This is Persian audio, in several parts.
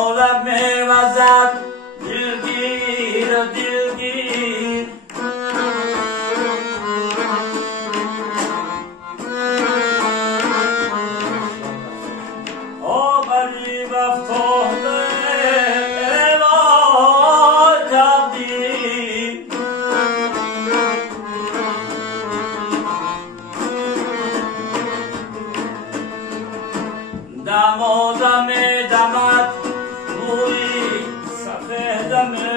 شمالم میوزد دلگیر دلگیر غریب افتاده وای تقدیر دمادم دمد روی سفیدمه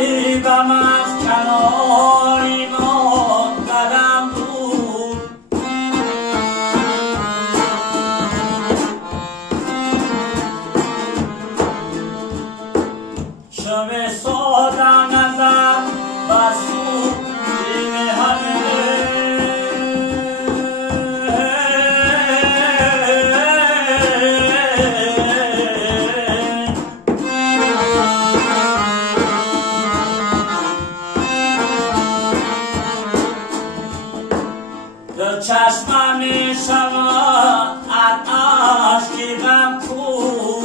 غریبم از کناری مادرم دور شب سادن ازم بسو بیمهنه چشمم می شود از عشقی غم کور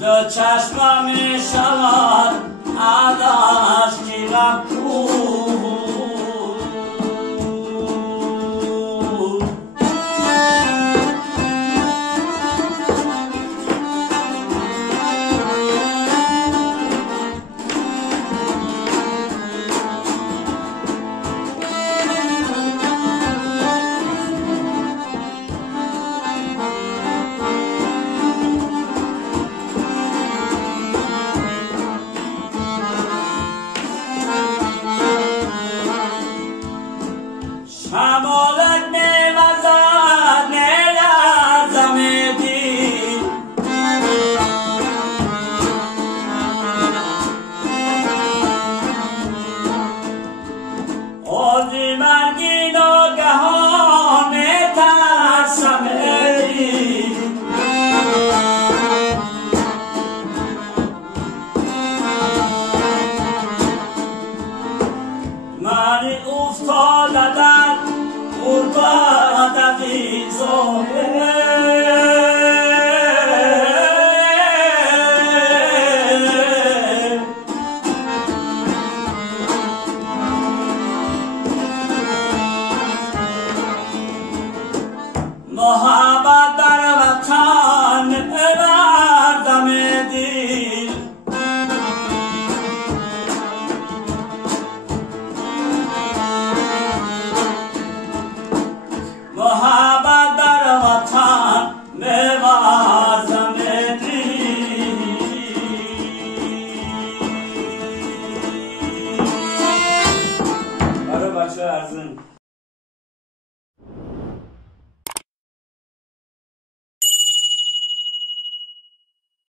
دو چشمم می شود از عشقی غم کور شمالت میوزد میلرزم دید آزی مرگی ناگهان میترسم دید من افتاده در غربت عزیزانه محبت